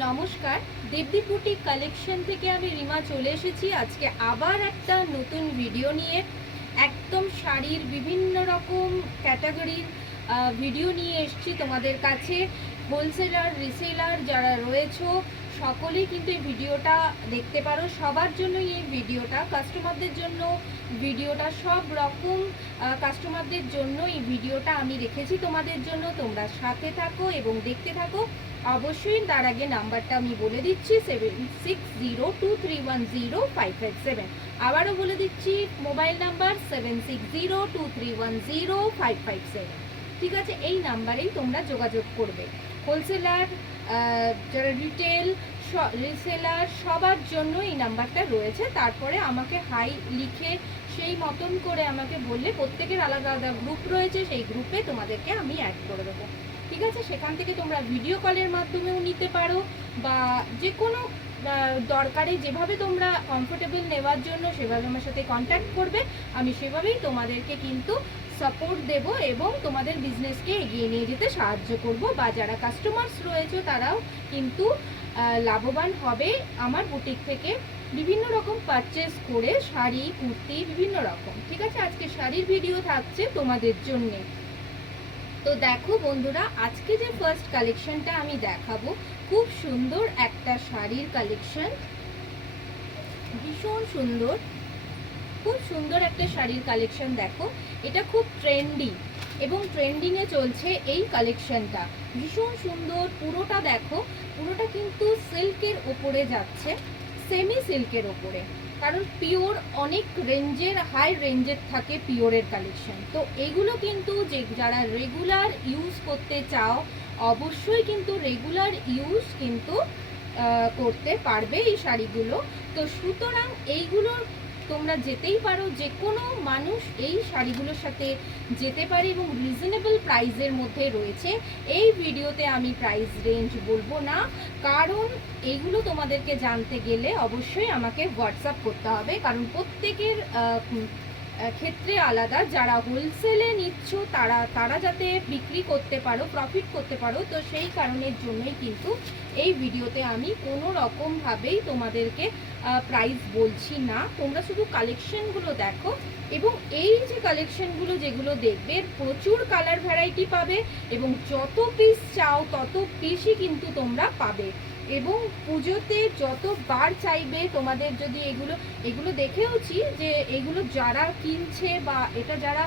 নমস্কার, Debdeep boutique collection থেকে আমি রিমা চলে এসেছি আজকে আবার একটা নতুন ভিডিও নিয়ে। একদম শাড়ির বিভিন্ন রকম ক্যাটাগরির ভিডিও নিয়ে এসেছি তোমাদের কাছে। হোলসেলার, রিসেলার যারা রয়েছো সকলেই কিন্তু এই ভিডিওটা দেখতে পারো। সবার জন্যই এই ভিডিওটা, কাস্টমারদের জন্য ভিডিওটা, সব রকম কাস্টমারদের জন্য এই ভিডিওটা আমি রেখেছি তোমাদের জন্য। তোমরা সাথে থাকো এবং দেখতে থাকো। অবশ্যই তার আগে নাম্বারটা আমি বলে দিচ্ছি 7602310557। আবারও বলে দিচ্ছি মোবাইল নাম্বার 7602310557। ঠিক আছে, এই নাম্বারেই তোমরা যোগাযোগ করবে। হোলসেলার, যারা রিটেল, রিসেলার সবার জন্য এই নাম্বারটা রয়েছে। তারপরে আমাকে হাই লিখে সেই মতন করে আমাকে বললে, প্রত্যেকের আলাদা আলাদা গ্রুপ রয়েছে, সেই গ্রুপে তোমাদেরকে আমি অ্যাড করে দেবো। ঠিক আছে, সেখান থেকে তোমরা ভিডিও কলের মাধ্যমেও নিতে পারো বা যে কোনো দরকারে যেভাবে তোমরা কমফোর্টেবল নেওয়ার জন্য সেভাবে আমার সাথে কন্ট্যাক্ট করবে। আমি সেভাবেই তোমাদেরকে কিন্তু সাপোর্ট দেব এবং তোমাদের বিজনেসকে এগিয়ে নিয়ে যেতে সাহায্য করব। বা যারা কাস্টমার্স রয়েছে তারাও কিন্তু লাভবান হবে আমার বুটিক থেকে বিভিন্ন রকম পারচেস করে, শাড়ি, কুর্তি, বিভিন্ন রকম। ঠিক আছে, আজকে শাড়ির ভিডিও থাকছে তোমাদের জন্যে। তো দেখো বন্ধুরা, আজকে যে ফার্স্ট কালেকশনটা আমি দেখাবো, খুব সুন্দর একটা শাড়ির কালেকশন, ভীষণ সুন্দর, খুব সুন্দর একটা শাড়ির কালেকশন। দেখো, এটা খুব ট্রেন্ডি এবং ট্রেন্ডিংয়ে চলছে এই কালেকশনটা। ভীষণ সুন্দর, পুরোটা দেখো, পুরোটা কিন্তু সিল্কের ওপরে যাচ্ছে, সেমি সিল্কের ওপরে। কারণ পিওর অনেক রেঞ্জের, হাই রেঞ্জের থাকে পিওরের কালেকশন। তো এগুলো কিন্তু যারা রেগুলার ইউজ করতে চাও, অবশ্যই কিন্তু রেগুলার ইউজ কিন্তু করতে পারবে এই শাড়িগুলো। তো সুতরাং এইগুলোর তোমরা যেতেই পারো, যে কোনো মানুষ এই শাড়িগুলোর সাথে যেতে পারে এবং রিজনেবল প্রাইসের মধ্যে রয়েছে। এই ভিডিওতে আমি প্রাইস রেঞ্জ বলবো না, কারণ এইগুলো তোমাদেরকে জানতে গেলে অবশ্যই আমাকে হোয়াটসঅ্যাপ করতে হবে, কারণ প্রত্যেকের ক্ষেত্রে আলাদা। যারা হোলসেলে নিচ্ছ তারা যাতে বিক্রি করতে পারো, প্রফিট করতে পারো, তো সেই কারণের জন্যই কিন্তু এই ভিডিওতে আমি কোনো রকমভাবেই তোমাদেরকে প্রাইস বলছি না। তোমরা শুধু কালেকশনগুলো দেখো এবং এই যে কালেকশনগুলো যেগুলো দেখবে, প্রচুর কালার ভ্যারাইটি পাবে এবং যত পিস চাও তত পিসই কিন্তু তোমরা পাবে। এবং পুজোতে যতবার চাইবে তোমাদের, যদি এগুলো দেখেওছি যে এগুলো যারা কিনছে বা এটা যারা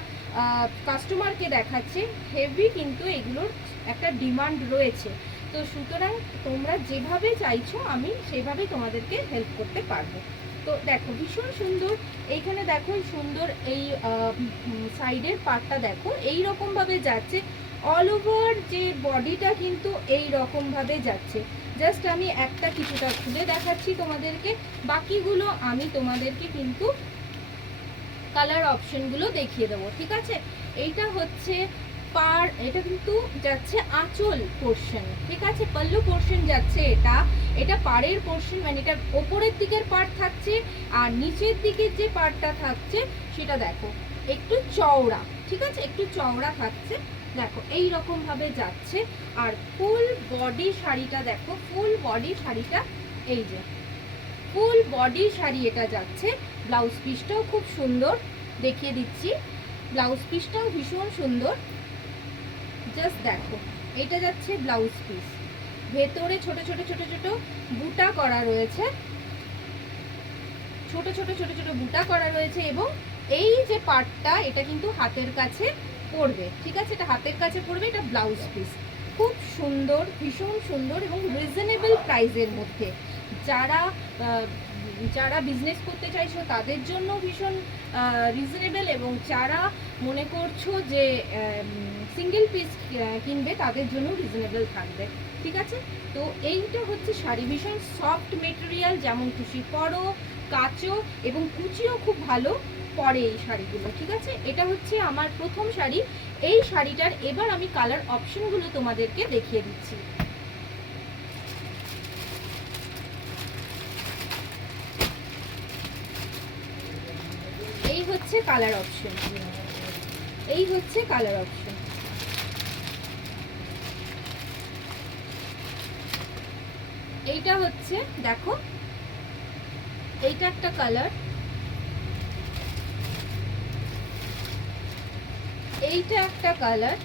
কাস্টমারকে দেখাচ্ছে, হেভি কিন্তু এগুলোর একটা ডিমান্ড রয়েছে। তো সুতরাং তোমরা যেভাবে চাইছো আমি সেভাবেই তোমাদেরকে হেল্প করতে পারবো। তো দেখো, ভীষণ সুন্দর। এইখানে দেখো সুন্দর এই সাইডের পার্টটা দেখো, এই রকমভাবে যাচ্ছে। অল ওভার যে বডিটা কিন্তু এই রকমভাবে যাচ্ছে। জাস্ট আমি একটা কিছুটা খুলে দেখাচ্ছি তোমাদেরকে, বাকিগুলো আমি তোমাদেরকে কিন্তু কালার অপশনগুলো দেখিয়ে দেবো। ঠিক আছে, এইটা হচ্ছে এটা কিন্তু যাচ্ছে আঁচল পোর্শন। ঠিক আছে, পল্লু পোর্শন যাচ্ছে, এটা পাড়ের পোর্শন, মানে এটা ওপরের দিকের পার্ট থাকছে আর নিচের দিকের যে পার্টটা থাকছে সেটা দেখো একটু চওড়া। ঠিক আছে, একটু চওড়া থাকছে। দেখো এই রকম ভাবে যাচ্ছে। আর ফুল বডি শাড়িটা দেখো, ফুল বডি শাড়িটা, এই যে ফুল বডি শাড়ি এটা যাচ্ছে। ব্লাউজ পিসটাও খুব সুন্দর, দেখিয়ে দিচ্ছি। ব্লাউজ পিসটাও ভীষণ সুন্দর। জাস্ট দেখো, এটা যাচ্ছে ব্লাউজ পিস, ভেতরে ছোট ছোট ছোট ছোট বুটা করা রয়েছে, ছোট ছোট ছোট ছোট বুটা করা রয়েছে। এবং এই যে পার্টটা, এটা কিন্তু হাতের কাছে পড়বে। ঠিক আছে, এটা হাতের কাছে পড়বে। এটা ব্লাউজ পিস, খুব সুন্দর, ভীষণ সুন্দর এবং রিজনেবল প্রাইসের মধ্যে। যারা বিজনেস করতে চাইছো তাদের জন্য ভীষণ রিজনেবল, এবং যারা মনে করছো যে সিঙ্গেল পিস কিনবে তাদের জন্য রিজনেবল থাকবে। ঠিক আছে, তো এইটা হচ্ছে শাড়ি, ভীষণ সফট মেটেরিয়াল, যেমন খুশি পরো, কাচো এবং কুচিও খুব ভালো পরে এই শাড়িগুলো। ঠিক আছে, এটা হচ্ছে আমার প্রথম শাড়ি। এই শাড়িটার এবার আমি কালার অপশনগুলো তোমাদেরকে দেখিয়ে দিচ্ছি। এই হচ্ছে কালার অপশন, এই হচ্ছে কালার অপশন। এইটা হচ্ছে দেখো, এইটা একটা কালার, এইটা একটা কালার,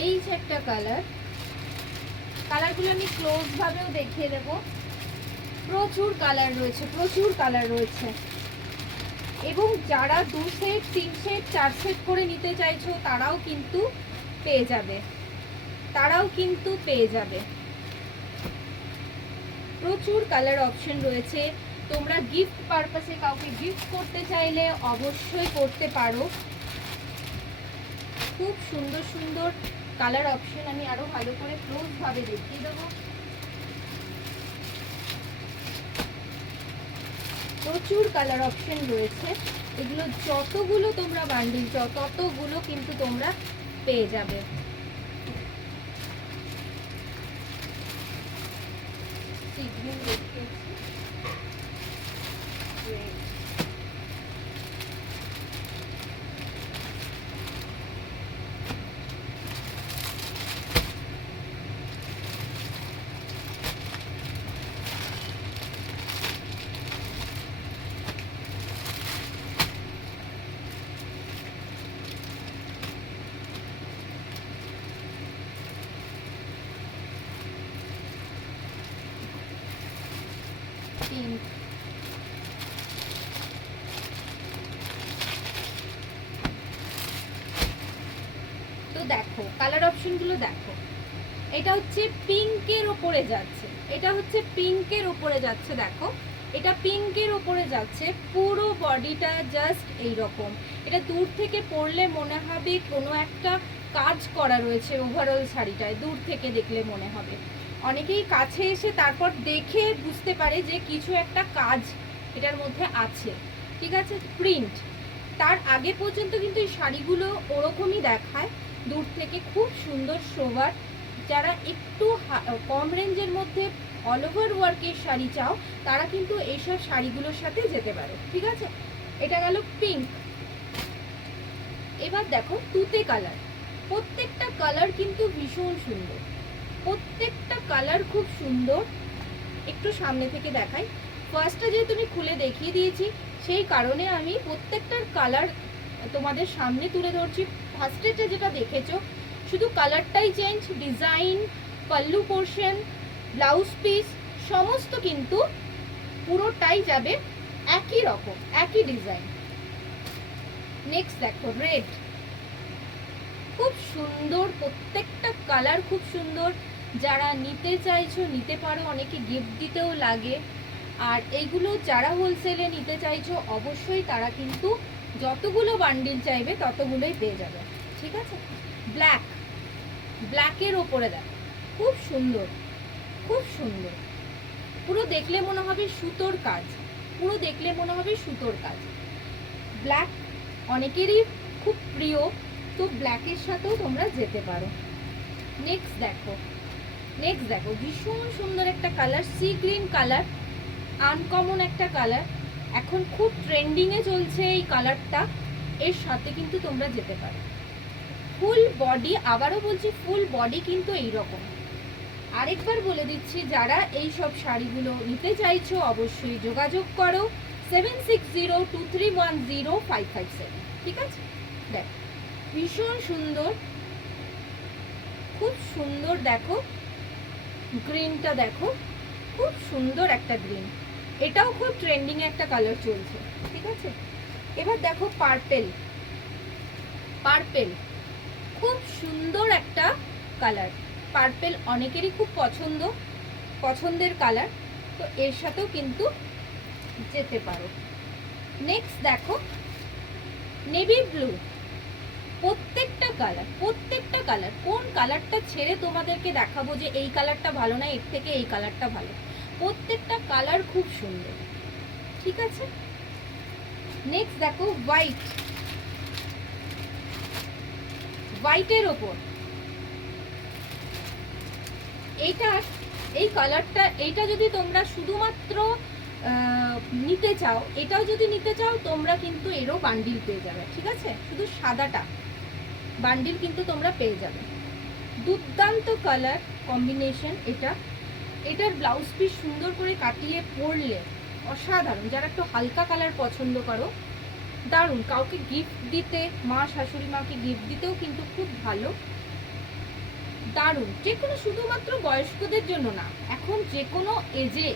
এই যে একটা কালার। কালারগুলো আমি ক্লোজ ভাবেও দেখিয়ে দেবো। প্রচুর কালার রয়েছে, প্রচুর কালার রয়েছে। এবং যারা 2 সেট 3 সেট 4 সেট করে নিতে চাইছো তারাও কিন্তু পেয়ে যাবে, তারাও কিন্তু পেয়ে যাবে। প্রচুর কালার অপশন রয়েছে। তোমরা গিফট পারপাসে কাউকে গিফট করতে চাইলে অবশ্যই করতে পারো। খুব সুন্দর সুন্দর কালার অপশন আমি আরো ভালো করে ক্লোজ ভাবে দেখিয়ে দেবো। প্রচুর কালার অপশন রয়েছে। এগুলো যতগুলো তোমরা বান্ডিল চাও ততগুলো কিন্তু তোমরা পেয়ে যাবে। তো দেখো কালার অপশনগুলো দেখো। এটা হচ্ছে পিঙ্কের ওপরে যাচ্ছে, এটা হচ্ছে পিঙ্কের ওপরে যাচ্ছে। দেখো এটা পিঙ্কের ওপরে যাচ্ছে, পুরো বডিটা জাস্ট এই রকম। এটা দূর থেকে পরলে মনে হবে কোনো একটা কাজ করা রয়েছে ওভারঅল শাড়িটায়, দূর থেকে দেখলে মনে হবে। অনেকেই কাছে এসে তারপর দেখে বুঝতে পারে যে কিছু একটা কাজ এটার মধ্যে আছে, ঠিক আছে, প্রিন্ট। তার আগে পর্যন্ত কিন্তু এই শাড়িগুলো ওরকমই দেখায় দূর থেকে, খুব সুন্দর সোবার। যারা একটু কম রেঞ্জের মধ্যে অল ওভার ওয়ার্কের শাড়ি চাও তারা কিন্তু এইসব শাড়িগুলোর সাথে যেতে পারো, ঠিক আছে। এটা গেল পিঙ্ক। এবার দেখো তুতে কালার। প্রত্যেকটা কালার কিন্তু ভীষণ সুন্দর, প্রত্যেকটা কালার খুব সুন্দর। একটু সামনে থেকে দেখাই। ফার্স্টটা যেহেতু আমি খুলে দেখিয়ে দিয়েছি সেই কারণে আমি প্রত্যেকটার কালার তোমাদের সামনে তুলে ধরছি। ফার্স্টেরটা যেটা দেখেছো শুধু কালারটাই change, design, pallu portion, blouse piece সমস্ত কিন্তু পুরোটাই যাবে একই রকম, একই ডিজাইন। নেক্সট দেখো রেড, খুব সুন্দর, প্রত্যেকটা কালার খুব সুন্দর। যারা নিতে চাইছো নিতে পারো, অনেকে গিফট দিতেও লাগে। আর এইগুলো যারা হোলসেলে নিতে চাইছো অবশ্যই তারা কিন্তু যতগুলো বান্ডিল চাইবে ততগুলোই পেয়ে যাবে, ঠিক আছে। ব্ল্যাক, ব্ল্যাকের ওপরে দেখো খুব সুন্দর, খুব সুন্দর। পুরো দেখলে মনে হবে সুতোর কাজ, পুরো দেখলে মনে হবে সুতোর কাজ। ব্ল্যাক অনেকেরই খুব প্রিয়, তো ব্ল্যাকের সাথেও তোমরা যেতে পারো। নেক্সট দেখো, নেক্সট দেখো ভীষণ সুন্দর একটা colour, sea green colour, uncommon একটা কালার। এখন খুব ট্রেন্ডিংয়ে চলছে এই কালারটা, এর সাথে কিন্তু তোমরা যেতে পারো। ফুল বডি, আবারও বলছি ফুল বডি কিন্তু এইরকম। আরেকবার বলে দিচ্ছি, যারা এই সব শাড়িগুলো নিতে চাইছো অবশ্যই যোগাযোগ করো 7602310557, ঠিক আছে। দেখ ভীষণ সুন্দর, খুব সুন্দর। দেখো গ্রিনটা দেখো, খুব সুন্দর একটা গ্রিন, এটাও খুব ট্রেন্ডিং একটা কালার চলছে, ঠিক আছে। এবার দেখো পার্পেল, পার্পেল খুব সুন্দর একটা কালার। পার্পেল অনেকেরই খুব পছন্দের কালার, তো এর সাথেও কিন্তু যেতে পারো। নেক্সট দেখো নেভি ব্লু, প্রত্যেকটা কালার, প্রত্যেকটা কালার। কোন কালারটা ছেড়ে তোমাদেরকে দেখাবো যে এই কালারটা ভালো না, এর থেকে এই কালারটা ভালো। প্রত্যেকটা কালার খুব সুন্দর, ঠিক আছে। নেক্সট দেখো হোয়াইট, হোয়াইটের ওপর এইটা, এই কালারটা, এইটা যদি তোমরা শুধুমাত্র নিতে চাও, এটাও যদি নিতে চাও তোমরা কিন্তু এরও বান্ডিল পেয়ে যাবে, ঠিক আছে? শুধু সাদাটা বান্ডিল কিন্তু তোমরা পেয়ে যাবে। দুর্দান্ত কালার কম্বিনেশন এটা। এটার ব্লাউজ পিস সুন্দর করে কাটিয়ে পরলে অসাধারণ। যারা একটু হালকা কালার পছন্দ করো, দারুণ। কাউকে গিফট দিতে, মা শাশুড়ি মাকে গিফট দিতেও কিন্তু খুব ভালো, দারুণ। যে কোনো, শুধুমাত্র বয়স্কদের জন্য না, এখন যে কোনো এজে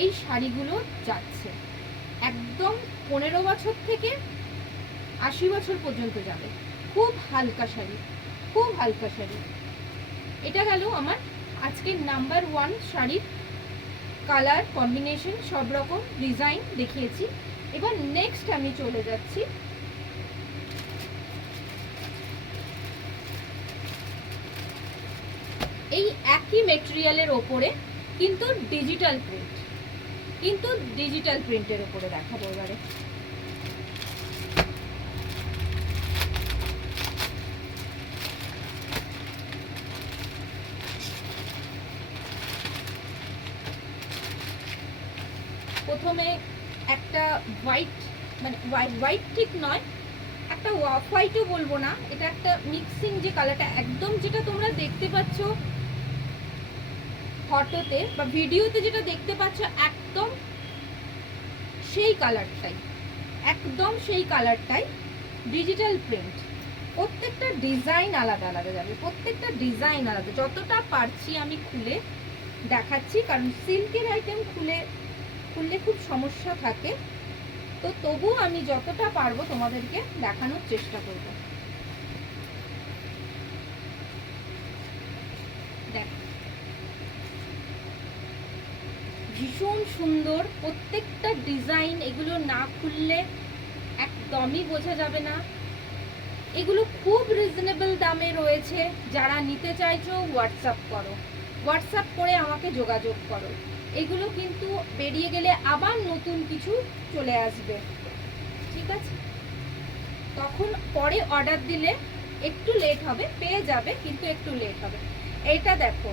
এই শাড়িগুলো যাচ্ছে। একদম 15 বছর থেকে 80 বছর পর্যন্ত যাবে। খুব হালকা শাড়ি, খুব হালকা শাড়ি। এটা গেল আমার আজকের নাম্বার 1 শাড়ির কালার কম্বিনেশন, সব রকম ডিজাইন দেখিয়েছি। এবার নেক্সট আমি চলে যাচ্ছি এই একই মেটেরিয়ালের ওপরে কিন্তু ডিজিটাল প্রিন্ট, কিন্তু ডিজিটাল প্রিন্টের ওপরে দেখাবো এবারে। প্রথমে একটা হোয়াইট, মানে হোয়াইট ঠিক নয়, একটা অফ হোয়াইটও বলবো না, এটা একটা মিক্সিং যে কালারটা, একদম যেটা তোমরা দেখতে পাচ্ছ ফটোতে বা ভিডিওতে, যেটা দেখতে পাচ্ছ একদম সেই কালারটাই, একদম সেই কালারটাই ডিজিটাল প্রিন্ট। প্রত্যেকটা ডিজাইন আলাদা আলাদা যাবে, প্রত্যেকটা ডিজাইন আলাদা। যতটা পারছি আমি খুলে দেখাচ্ছি, কারণ সিল্কের আইটেম খুললে খুব সমস্যা থাকে, তো তবু আমি যতটা পারবো তোমাদেরকে দেখানোর চেষ্টা করব। দেখ, ভীষণ সুন্দর প্রত্যেকটা ডিজাইন। এগুলো না খুললে একদমই বোঝা যাবে না। এগুলো খুব রিজনেবল দামে রয়েছে। যারা নিতে চাইছো হোয়াটসঅ্যাপ করো, হোয়াটসঅ্যাপ করে আমাকে যোগাযোগ করো। এগুলো কিন্তু বেরিয়ে গেলে আবার নতুন কিছু চলে আসবে, ঠিক আছে? তখন পরে অর্ডার দিলে একটু লেট হবে, পেয়ে যাবে কিন্তু একটু লেট হবে। এইটা দেখো,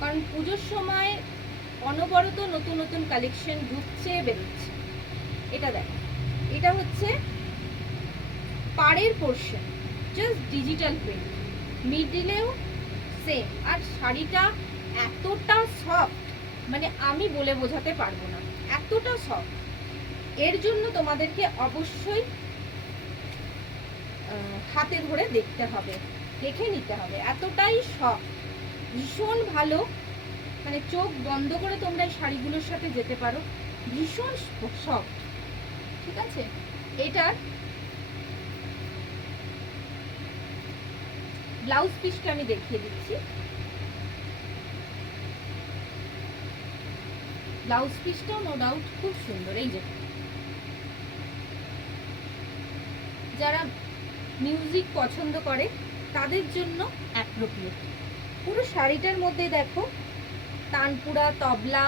কারণ পুজোর সময় অনবরত নতুন নতুন কালেকশন ঢুকছে বেরোচ্ছে। এটা দেখো, এটা হচ্ছে পাড়ের পোর্শন, জাস্ট ডিজিটাল প্রিন্ট, মিডিলেও সেম। আর শাড়িটা এতটা সফট, মানে আমি বলে বোঝাতে পারবো না, এতটা সফট। এর জন্য তোমাদেরকে অবশ্যই হাতে ধরে দেখতে হবে, দেখে নিতে হবে। এতটাই সফট, ভীষণ ভালো, মানে চোখ বন্ধ করে তোমরা এই শাড়িগুলোর সাথে যেতে পারো। ভীষণ সফট, ঠিক আছে? এটার ব্লাউজ পিসটা আমি দেখিয়ে দিচ্ছি। ব্লাউজ পিসটাও নো ডাউট খুব সুন্দর। এই যে যারা মিউজিক পছন্দ করে তাদের জন্য অ্যাপ্রোপ্রিয়েট। পুরো শাড়িটার মধ্যে দেখো তানপুরা, তবলা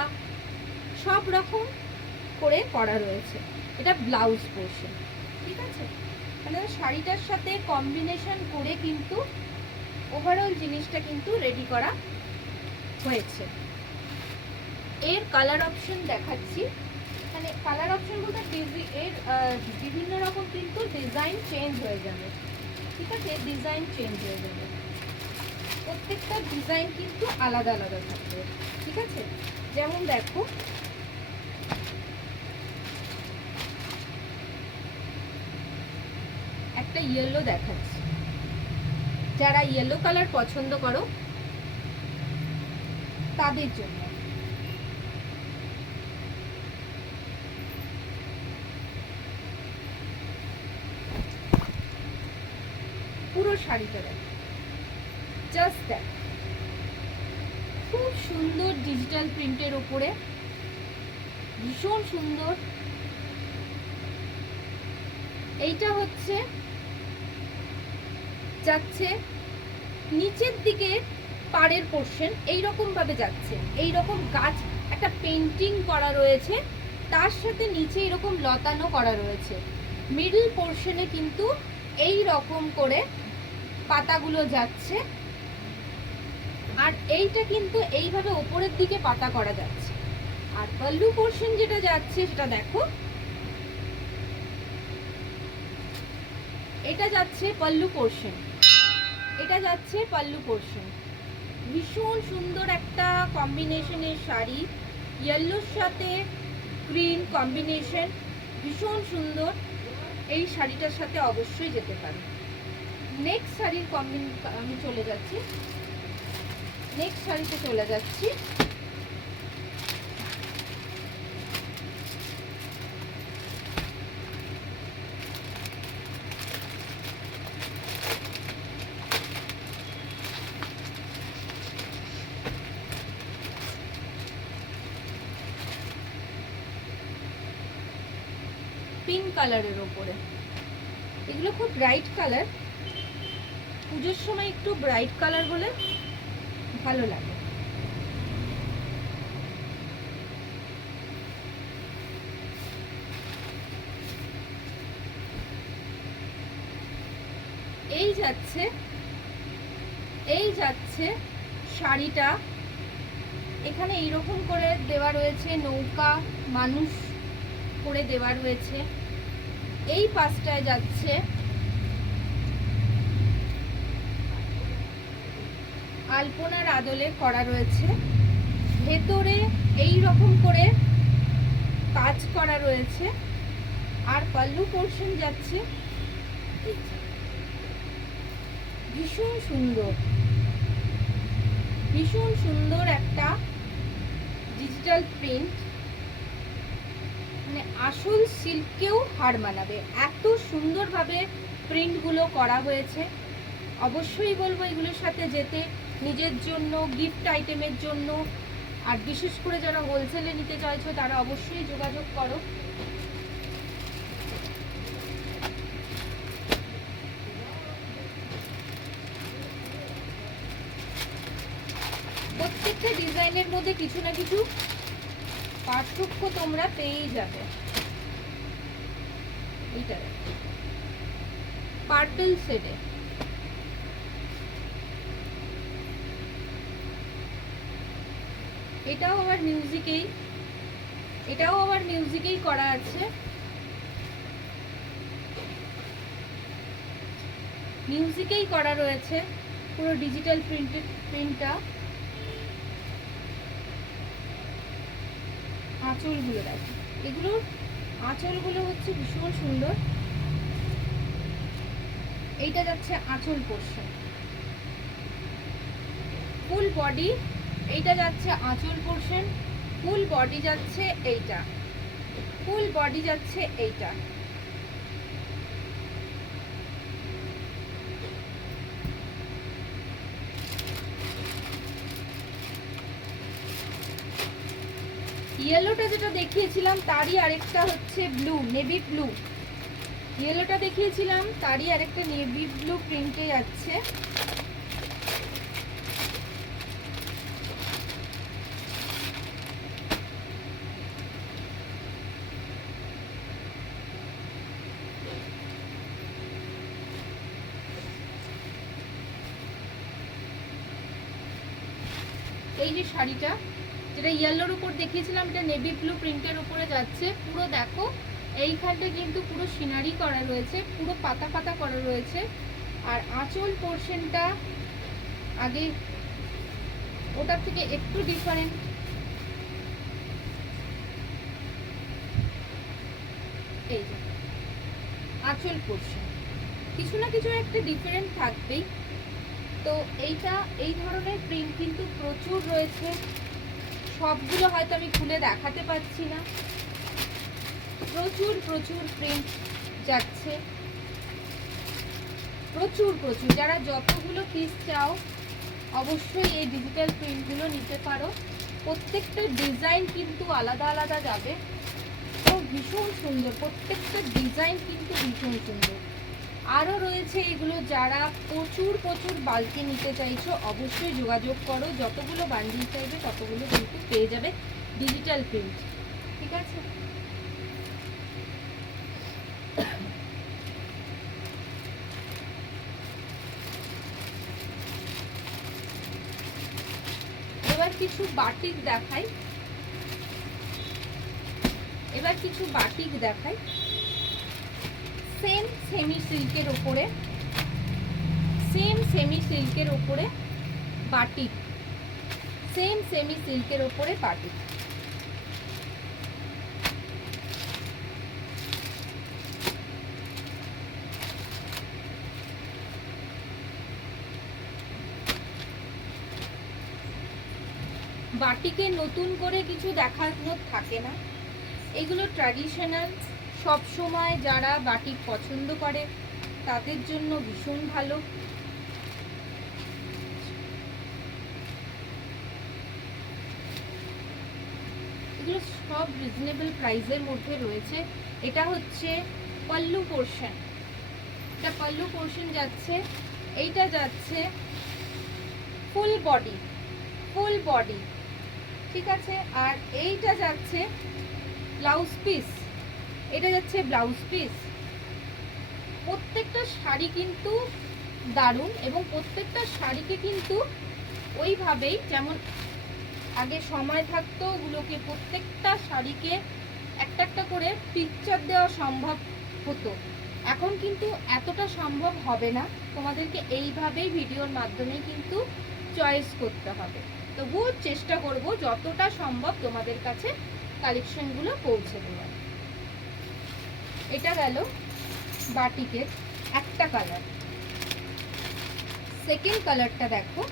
সব রকম করে করা রয়েছে। এটা ব্লাউজ পোর্শন, ঠিক আছে? মানে শাড়িটার সাথে কম্বিনেশন করে কিন্তু ওভারঅল জিনিসটা কিন্তু রেডি করা হয়েছে। এর কালার অপশন দেখাচ্ছি, মানে কালার অপশন বলতে এর বিভিন্ন রকম কিন্তু ডিজাইন চেঞ্জ হয়ে যাবে, ঠিক আছে? ডিজাইন চেঞ্জ হয়ে যাবে, প্রত্যেকটা ডিজাইন কিন্তু আলাদা আলাদা থাকবে, ঠিক আছে? যেমন দেখো, একটা ইয়েলো দেখাচ্ছি। যারা ইয়েলো কালার পছন্দ করো তাদের জন্য পুরো শাড়িটা দেখো, জাস্ট দেখ, খুব সুন্দর ডিজিটাল প্রিন্টের ওপরে, ভীষণ সুন্দর। এইটা হচ্ছে যাচ্ছে নিচের দিকে পাড়ের পোর্শন, এইরকম ভাবে যাচ্ছে, এইরকম গাছ একটা পেন্টিং করা রয়েছে, তার সাথে নিচে এরকম লতানো করা রয়েছে। মিডল পোর্শনে কিন্তু এই রকম করে পাতাগুলো যাচ্ছে, আর এইটা কিন্তু এইভাবে ওপরের দিকে পাতা করা যাচ্ছে, আর পাল্লু পোর্শন যেটা যাচ্ছে সেটা দেখো, এটা যাচ্ছে পাল্লু পোর্শন, এটা যাচ্ছে পাল্লু পোর্শন। ভীষণ সুন্দর একটা কম্বিনেশনের শাড়ি, ইয়েলোর সাথে গ্রিন কম্বিনেশন, ভীষণ সুন্দর। এই শাড়িটার সাথে অবশ্যই যেতে পারে। নেক্সট শাড়ির আমি চলে যাচ্ছি, নেক্সট শাড়িতে চলে যাচ্ছি। পিঙ্ক কালারের ওপরে, এগুলো খুব ব্রাইট কালার, পুজোর সময় একটু ব্রাইট কালার হলে ভালো লাগে। এই যাচ্ছে শাড়িটা, এখানে এইরকম করে দেওয়া রয়েছে, নৌকা মানুষ করে দেওয়া রয়েছে। এই পাশটায় যাচ্ছে আলপনার আদলে করা রয়েছে, ভেতরে এই রকম করে কাজ করা রয়েছে। আর পাল্লু পোর্শন যাচ্ছে ভীষণ সুন্দর, ভীষণ সুন্দর একটা ডিজিটাল প্রিন্ট, মানে আসল সিল্কেও হার মানাবে, এত সুন্দরভাবে প্রিন্টগুলো করা হয়েছে। অবশ্যই বলবো এগুলোর সাথে যেতে, নিজের জন্য, গিফট আইটেমের জন্য। আর বিশেষ করে যারা হোলসেলে নিতে চাইছো তারা অবশ্যই যোগাযোগ করো। প্রত্যেকটা ডিজাইনের মধ্যে কিছু না কিছু পার্থক্য তোমরা পেয়েই যাবে। এইটা পার্পল শেডে, এটাও আবার মিউজিকেই করা আছে। মিউজিকেই করা রয়েছে পুরো ডিজিটাল প্রিন্টটা। আঁচলগুলো দেখো, এগুলোর আঁচলগুলো হচ্ছে ভীষণ সুন্দর। এইটা যাচ্ছে আঁচল পোর্শন, ফুল বডি, এইটা যাচ্ছে আঁচল পোর্শন, ফুল বডি যাচ্ছে এইটা, ফুল বডি যাচ্ছে এইটা। ইয়েলোটা যেটা দেখিয়েছিলাম তারই আরেকটা হচ্ছে ব্লু, নেভি ব্লু। ইয়েলোটা দেখিয়েছিলাম তারই আরেকটা নেভি ব্লু প্রিন্টে যাচ্ছে। এই যে শাড়িটা, যেটা ইয়েলোর উপর দেখিয়েছিলাম, এটা নেভি ব্লু প্রিন্টের উপরে যাচ্ছে। পুরো দেখো এইখানটা কিন্তু পুরো সিনারি করা রয়েছে, পুরো পাতা পাতা করা রয়েছে। আর আঁচল পোর্শনটা আগে ওটার থেকে একটু ডিফারেন্ট। এই যে আঁচল পোর্শন কিছু না কিছু একটা ডিফারেন্ট থাকবেই। তো এইটা, এই ধরনের প্রিন্ট কিন্তু প্রচুর রয়েছে, সবগুলো হয়তো আমি খুলে দেখাতে পারছি না। প্রচুর প্রচুর প্রিন্ট যাচ্ছে, প্রচুর প্রচুর। যারা যতগুলো পিস চাও অবশ্যই এই ডিজিটাল প্রিন্টগুলো নিতে পারো। প্রত্যেকটা ডিজাইন কিন্তু আলাদা আলাদা যাবে, তো ভীষণ সুন্দর, প্রত্যেকটা ডিজাইন কিন্তু ভীষণ সুন্দর। আরও রয়েছে এগুলো, যারা প্রচুর প্রচুর বালতি নিতে চাইছো অবশ্যই যোগাযোগ করো, যতগুলো বান্ডিল চাইবে ততগুলো কিন্তু পেয়ে যাবে ডিজিটাল প্রিন্ট। ঠিক আছে, এবার কিছু বাটিক দেখাই। এবার কিছু বাটিক দেখাই, সেম সেমি সিল্কের ওপরে, সেম সেমি সিল্কের ওপরে বাটিক, সেম সেমি সিল্কের ওপরে বাটিক। বাটিকে নতুন করে কিছু দেখানোর থাকে না, এগুলো ট্র্যাডিশনাল, সব সময় যারা বাটিক পছন্দ করে তাদের জন্য ভীষণ ভালো। এগুলো সব রিজনেবল প্রাইসের মধ্যে রয়েছে। এটা হচ্ছে পল্লু পোর্শন, এটা পল্লু পোর্শন যাচ্ছে, এইটা যাচ্ছে ফুল বডি, ফুল বডি, ঠিক আছে। আর এইটা যাচ্ছে ব্লাউজ পিস, এটা যাচ্ছে ব্লাউজ পিস। প্রত্যেকটা শাড়ি কিন্তু দারুণ, এবং প্রত্যেকটা শাড়িকে কিন্তু ওইভাবেই যেমন আগে সময় থাকতো ওগুলোকে প্রত্যেকটা শাড়িকে একটা একটা করে পিকচার দেওয়া সম্ভব হতো, এখন কিন্তু এতটা সম্ভব হবে না, তোমাদেরকে এইভাবেই ভিডিওর মাধ্যমে কিন্তু চয়েস করতে হবে। তবুও চেষ্টা করব যতটা সম্ভব তোমাদের কাছে কালেকশনগুলো পৌঁছে দেওয়ার। এটা গেল বাটিকের একটা কালার। সেকেন্ড কালারটা দেখো,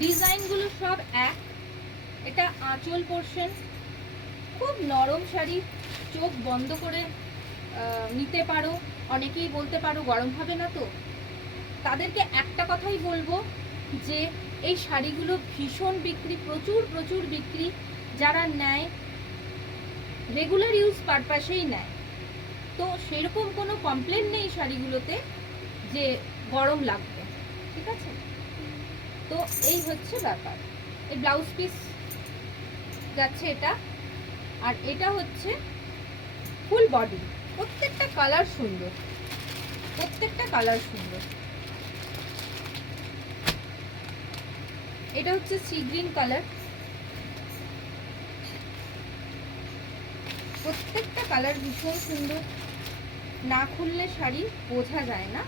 ডিজাইনগুলো সব এক। এটা আঁচল পোর্শন, খুব নরম শাড়ি, চোখ বন্ধ করে নিতে পারো। অনেকেই বলতে পারো গরম হবে না, তো তাদেরকে একটা কথাই বলবো যে এই শাড়িগুলো ভীষণ বিক্রি, প্রচুর প্রচুর বিক্রি। যারা নেয় রেগুলার ইউজ পারপাসেই নেয়, তো সেরকম কোনো কমপ্লেন নেই শাড়িগুলোতে যে গরম লাগবে, ঠিক আছে। তো এই হচ্ছে ব্যাপার। এই ব্লাউজ পিস যাচ্ছে এটা, আর এটা হচ্ছে ফুল বডি। প্রত্যেকটা কালার সুন্দর, প্রত্যেকটা কালার সুন্দর। এটা হচ্ছে সি গ্রিন কালার, প্রত্যেকটা কালার ভীষণ সুন্দর, না খুললে শাড়ি বোঝা যায় না।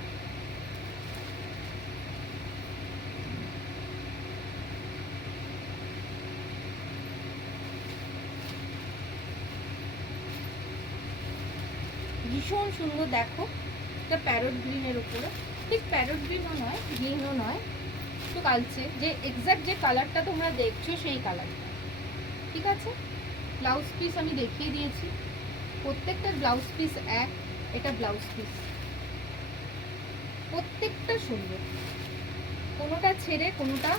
ভীষণ সুন্দর, দেখো এটা প্যারট গ্রিনের উপরে, ঠিক প্যারট গ্রিনও নয়, গ্রিনও নয়, তো কালচে, যে এক্স্যাক্ট যে কালারটা তোমরা দেখছো সেই কালারটা, ঠিক আছে। ব্লাউজ পিস আমি দেখিয়ে দিয়েছি, প্রত্যেকটা ব্লাউজ পিস এক। এটা ব্লাউজ পিস, প্রত্যেকটা সুন্দর, কোনোটা ছেড়ে কোনোটা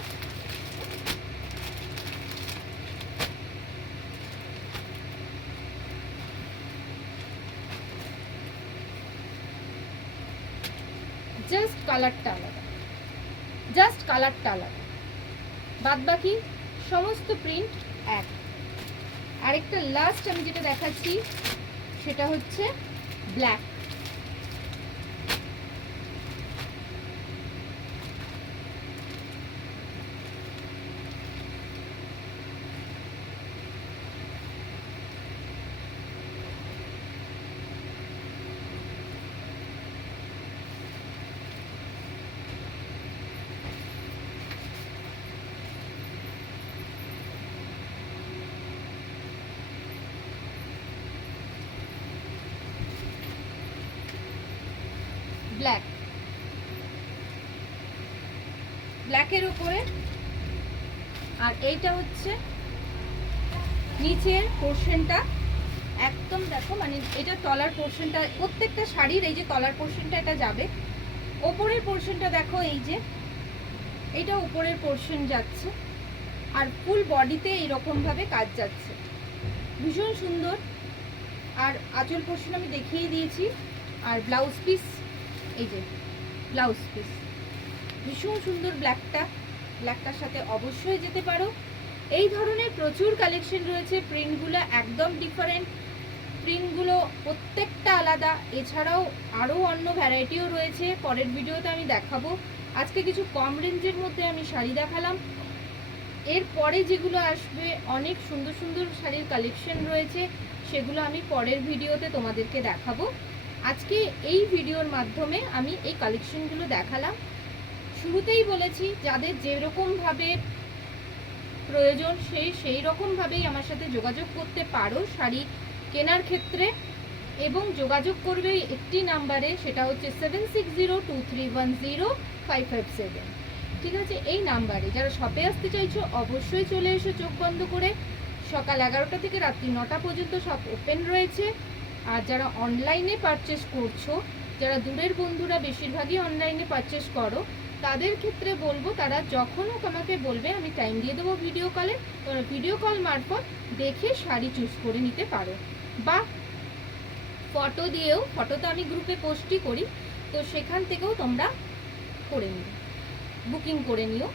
জাস্ট কালারটা আলাদা, জাস্ট কালারটা আলাদা, বাদ বাকি সমস্ত প্রিন্ট এক। আরেকটা লাস্ট আমি যেটা দেখাচ্ছি সেটা হচ্ছে ব্ল্যাক। ব্ল্যাক, ব্ল্যাকের উপরে। আর এইটা হচ্ছে নিচের পোর্শনটা, একদম দেখো, মানে এটা তলার পোর্শনটা, প্রত্যেকটা শাড়ির এই যে তলার পোর্শনটা এটা যাবে। ওপরের পোর্শনটা দেখো, এই যে এইটা উপরের পোর্শন যাচ্ছে, আর ফুল বডিতে এইরকম ভাবে কাজ যাচ্ছে, ভীষণ সুন্দর। আর আঁচল পোর্শন আমি দেখিয়ে দিয়েছি। আর ব্লাউজ পিস, এই যে ব্লাউজ পিস ভীষণ সুন্দর। ব্ল্যাকটা, ব্ল্যাকটার সাথে অবশ্যই যেতে পারো। এই ধরনের প্রচুর কালেকশন রয়েছে, প্রিন্টগুলো একদম ডিফারেন্ট, প্রিন্টগুলো প্রত্যেকটা আলাদা। আলাদা, এছাড়াও আরও অন্য ভ্যারাইটিও রয়েছে, পরের ভিডিওতে আমি দেখাবো। আজকে কিছু কম রেঞ্জের মধ্যে আমি শাড়ি দেখালাম, এরপরে যেগুলো আসবে অনেক সুন্দর সুন্দর শাড়ির কালেকশন রয়েছে, সেগুলো আমি পরের ভিডিওতে তোমাদেরকে দেখাবো। আজকে এই ভিডিওর মাধ্যমে আমি এই কালেকশনগুলো দেখালাম। শুরুতেই বলেছি যাদের যেরকমভাবে প্রয়োজন সেই রকমভাবেই আমার সাথে যোগাযোগ করতে পারো শাড়ি কেনার ক্ষেত্রে, এবং যোগাযোগ করবে একটি নাম্বারে, সেটা হচ্ছে 7602310557। ঠিক আছে, এই নাম্বারে যারা শপে আসতে চাইছো অবশ্যই চলে এসো চোখ বন্ধ করে। সকাল 11টা থেকে রাত্রি 9টা পর্যন্ত শপ ওপেন রয়েছে। আর যারা অনলাইনে পারচেস করছো, যারা দূরের বন্ধুরা বেশিরভাগই অনলাইনে পারচেস করো, তাদের ক্ষেত্রে বলবো তারা যখন হোক আমাকে বলবে, আমি টাইম দিয়ে দেবো ভিডিও কলে, তোমরা ভিডিও কল মারফত দেখে শাড়ি চুজ করে নিতে পারো, বা ফটো দিয়েও, ফটো তো আমি গ্রুপে পোস্টই করি, তো সেখান থেকেও তোমরা করে নিও, বুকিং করে নিও।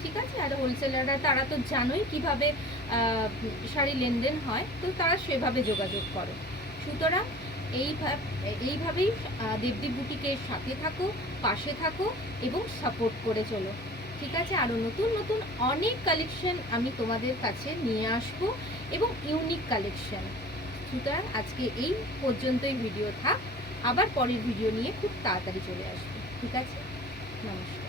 ঠিক আছে, আর হোলসেলাররা তারা তো জানোই কিভাবে শাড়ি লেনদেন হয়, তো তারা সেভাবে যোগাযোগ করো। সুতরাং এইভাবেই দেবদীপ বুটিকের সাথে থাকো, পাশে থাকো এবং সাপোর্ট করে চলো। ঠিক আছে, আরও নতুন নতুন অনেক কালেকশন আমি তোমাদের কাছে নিয়ে আসবো, এবং ইউনিক কালেকশন। সুতরাং আজকে এই পর্যন্তই ভিডিও থাক, আবার পরের ভিডিও নিয়ে খুব তাড়াতাড়ি চলে আসবে। ঠিক আছে, নমস্কার।